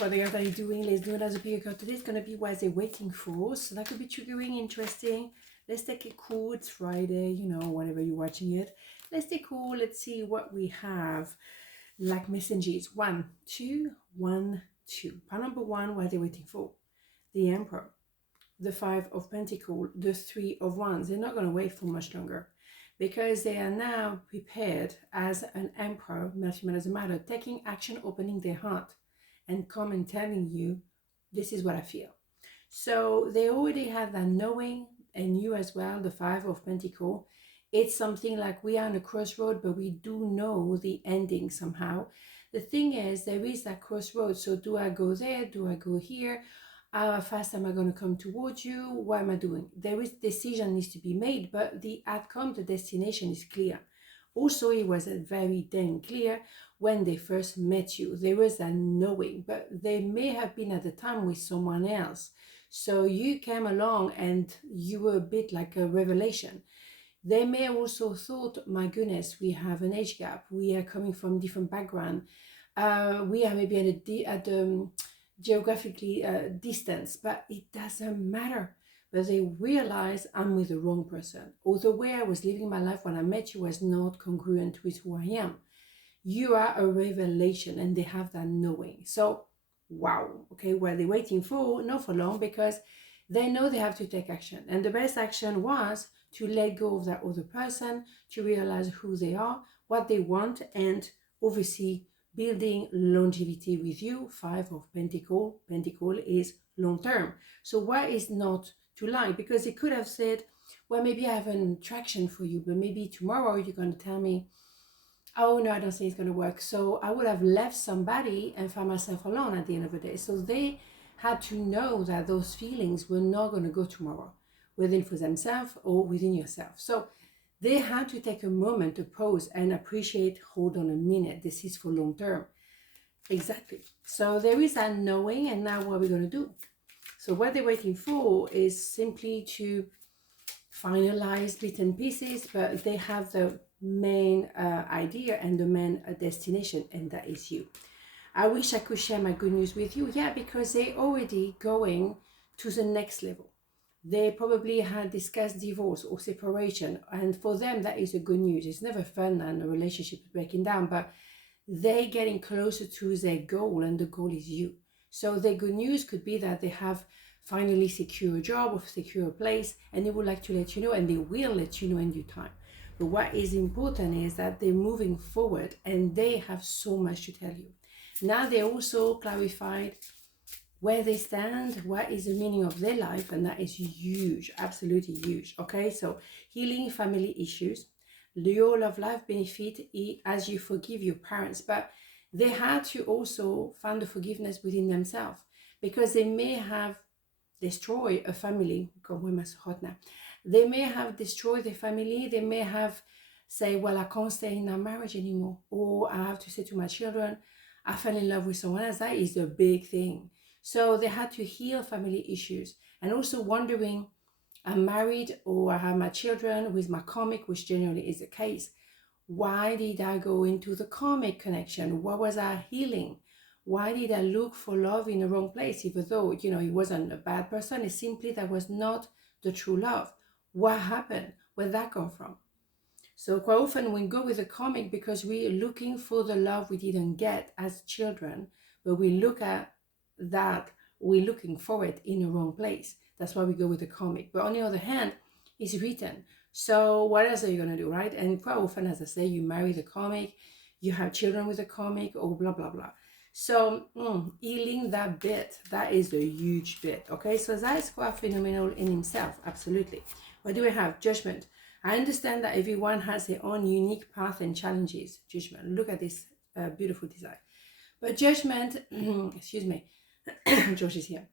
what the other is doing. Let's do another bigger card. Today is going to be what they're waiting for. So that could be triggering, interesting. Let's take a call. It's Friday, you know, whenever you're watching it. Let's take a call. Let's see what we have. Like messages. 1, 2, 1, 2. Part number 1, what they're waiting for. The Emperor. The 5 of Pentacles. The 3 of Wands. They're not going to wait for much longer, because they are now prepared as an emperor, multi-man as a matter, taking action, opening their heart, and come and telling you, this is what I feel. So they already have that knowing, and you as well, the 5 of Pentacles. It's something like we are on a crossroad, but we do know the ending somehow. The thing is, there is that crossroad. So do I go there? Do I go here? How fast am I going to come towards you? What am I doing? There is decision needs to be made, but the outcome, the destination is clear. Also, it was very damn clear when they first met you. There was a knowing, but they may have been at the time with someone else. So you came along and you were a bit like a revelation. They may also thought, my goodness, we have an age gap. We are coming from different background. We are maybe at geographically distance, but it doesn't matter. But they realize I'm with the wrong person, or the way I was living my life when I met you was not congruent with who I am. You are a revelation, and they have that knowing. So wow, okay, what they're waiting for, not for long, because they know they have to take action, and the best action was to let go of that other person, to realize who they are, what they want, and obviously building longevity with you. 5 of Pentacles. Pentacle is long term. So why is not to lie? Because they could have said, well, maybe I have an attraction for you, but maybe tomorrow you're going to tell me, oh no, I don't think it's going to work. So I would have left somebody and found myself alone at the end of the day. So they had to know that those feelings were not going to go tomorrow, within for themselves or within yourself. So they had to take a moment to pause and appreciate, hold on a minute, this is for long term. Exactly. So there is that knowing, and now what are we going to do? So what they're waiting for is simply to finalize bits and pieces, but they have the main idea and the main destination, and that is you. I wish I could share my good news with you. Yeah, because they're already going to the next level. They probably had discussed divorce or separation, and for them that is a good news. It's never fun and a relationship is breaking down, but they're getting closer to their goal, and the goal is you. So the good news could be that they have finally secured a job or secure a place, and they would like to let you know, and they will let you know in due time. But what is important is that they're moving forward, and they have so much to tell you. Now they also clarified where they stand, what is the meaning of their life, and that is huge, absolutely huge. Okay, so healing family issues, your love life benefit as you forgive your parents, but they had to also find the forgiveness within themselves, because they may have destroyed a family. God, why am I so hot now? They may have destroyed their family. They may have say, well, I can't stay in that marriage anymore, or I have to say to my children, I fell in love with someone else. That is a big thing. So they had to heal family issues, and also wondering, I'm married or I have my children with my karmic, which generally is the case. Why did I go into the karmic connection? What was I healing? Why did I look for love in the wrong place? Even though, you know, he wasn't a bad person, it's simply that was not the true love. What happened? Where did that come from? So quite often we go with the karmic because we're looking for the love we didn't get as children, but we look at that, we're looking for it in the wrong place. That's why we go with the karmic. But on the other hand, it's written. So what else are you going to do, right? And quite often, as I say, you marry the karmic, you have children with the karmic, or blah, blah, blah. So healing that bit, that is a huge bit. Okay, so that is quite phenomenal in himself. Absolutely. What do we have? Judgment. I understand that everyone has their own unique path and challenges. Judgment. Look at this beautiful design. But judgment, excuse me, Josh is here.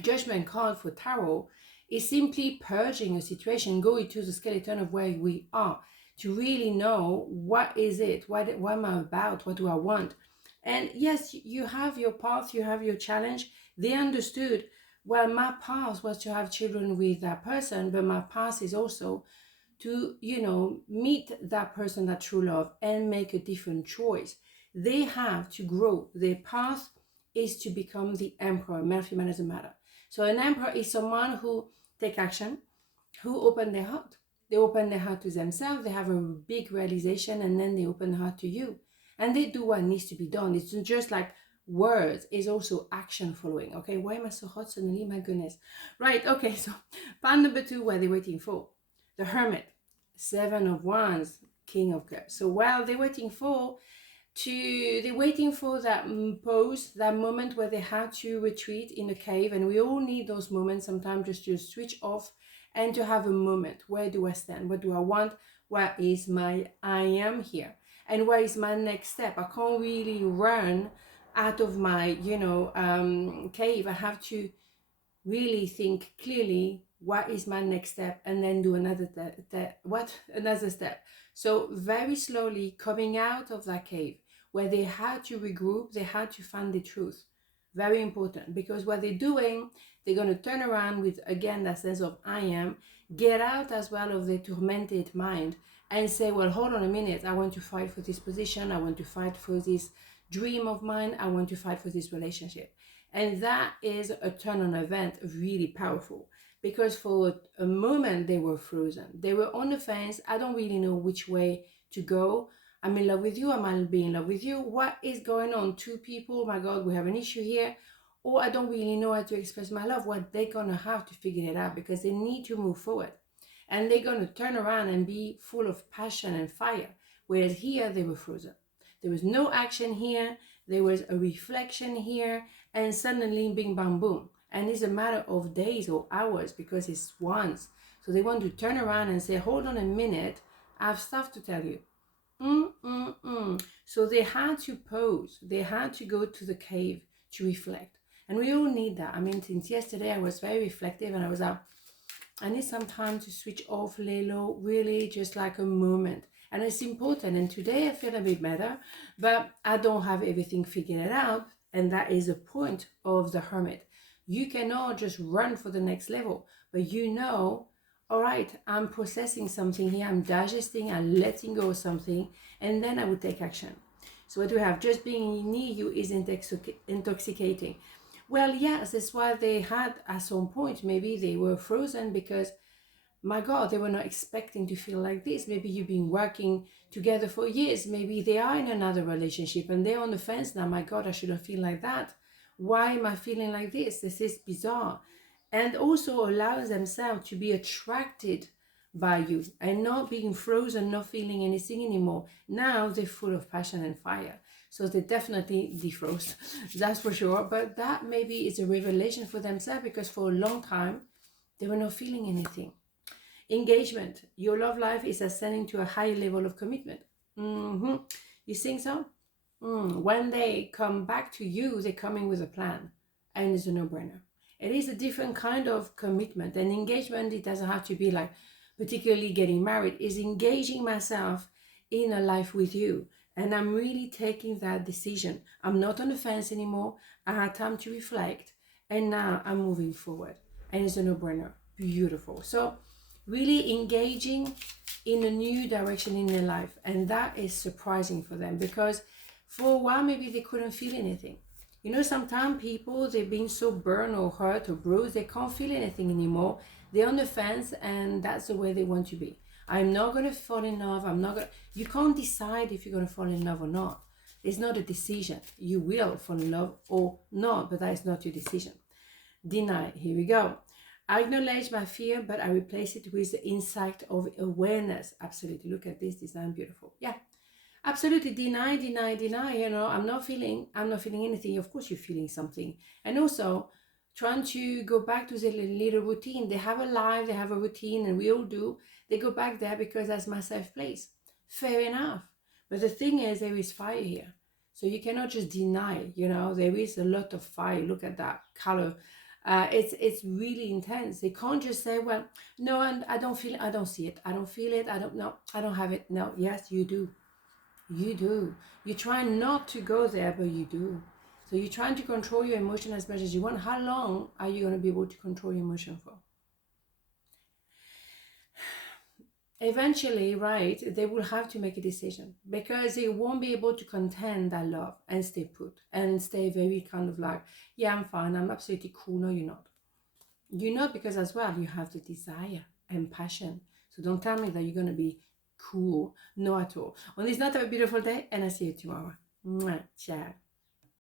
Judgment card for tarot is simply purging a situation, going to the skeleton of where we are to really know what is it, what am I about, what do I want. And yes, you have your path, you have your challenge. They understood, well, my path was to have children with that person, but my path is also to, you know, meet that person, that true love, and make a different choice. They have to grow. Their path is to become the emperor. Male, female doesn't matter. So an emperor is someone who take action, who open their heart. They open their heart to themselves, they have a big realization, and then they open the heart to you. And they do what needs to be done. It's just like words, it's also action following. Okay, why am I so hot suddenly? My goodness. Right, okay, so part number 2, what are they waiting for? The Hermit, 7 of Wands, King of Cups. So while they're waiting for that pause, that moment where they had to retreat in a cave, and we all need those moments sometimes just to switch off and to have a moment. Where do I stand? What do I want? What is my I am here? And what is my next step? I can't really run out of my, cave. I have to really think clearly, what is my next step, and then do another step. So very slowly coming out of that cave where they had to regroup, they had to find the truth. Very important, because what they're doing, they're going to turn around with, again, that sense of I am, get out as well of the tormented mind and say, well, hold on a minute, I want to fight for this position, I want to fight for this dream of mine, I want to fight for this relationship. And that is a turn on event, really powerful, because for a moment they were frozen. They were on the fence. I don't really know which way to go. I'm in love with you. I might be in love with you. What is going on? 2 people, my God, we have an issue here. Or I don't really know how to express my love. Well, they're going to have to figure it out, because they need to move forward. And they're going to turn around and be full of passion and fire. Whereas here, they were frozen. There was no action here. There was a reflection here. And suddenly, bing, bang, boom. And it's a matter of days or hours, because it's once. So they want to turn around and say, hold on a minute, I have stuff to tell you. So they had to pause. They had to go to the cave to reflect. And we all need that. I mean, since yesterday, I was very reflective, and I was like, I need some time to switch off, lay low, really just like a moment. And it's important. And today I feel a bit better, but I don't have everything figured out. And that is the point of the Hermit. You cannot just run for the next level, but all right, I'm processing something here, I'm digesting, I'm letting go of something, and then I will take action. So what do we have? Just being near you is intoxicating. Well, yes, that's why they had, at some point, maybe they were frozen, because my God, they were not expecting to feel like this. Maybe you've been working together for years. Maybe they are in another relationship and they're on the fence now. My God, I shouldn't feel like that. Why am I feeling like this? This is bizarre. And also allows themselves to be attracted by you and not being frozen, not feeling anything anymore. Now they're full of passion and fire. So they definitely defrost, that's for sure. But that maybe is a revelation for themselves, because for a long time, they were not feeling anything. Engagement. Your love life is ascending to a higher level of commitment. You think so? When they come back to you, they're coming with a plan, and it's a no-brainer. It is a different kind of commitment. And engagement, it doesn't have to be like particularly getting married. It's engaging myself in a life with you. And I'm really taking that decision. I'm not on the fence anymore. I had time to reflect, and now I'm moving forward. And it's a no-brainer. Beautiful. So really engaging in a new direction in their life. And that is surprising for them, because for a while, maybe they couldn't feel anything. Sometimes people, they've been so burned or hurt or bruised, they can't feel anything anymore. They're on the fence, and that's the way they want to be. I'm not going to fall in love. You can't decide if you're going to fall in love or not. It's not a decision. You will fall in love or not, but that is not your decision. Deny. Here we go. I acknowledge my fear, but I replace it with the insight of awareness. Absolutely. Look at this design. Beautiful. Yeah. Absolutely. Deny. I'm not feeling anything. Of course you're feeling something. And also trying to go back to the little routine. They have a life, they have a routine, and we all do. They go back there because that's my safe place. Fair enough. But the thing is, there is fire here. So you cannot just deny, there is a lot of fire. Look at that color. It's really intense. They can't just say, well, no, and I don't feel it, I don't see it, I don't feel it, I don't know, I don't have it. No, yes, you do. You do. You try not to go there, but you do. So you're trying to control your emotion as much as you want. How long are you going to be able to control your emotion for? eventually, right, they will have to make a decision because they won't be able to contain that love and stay put and stay very kind of like, yeah, I'm fine, I'm absolutely cool. No, you're not. You're not, because as well, you have the desire and passion. So don't tell me that you're going to be cool. No, at all. On this note, have a beautiful day, and I'll see you tomorrow. Mwah. Ciao.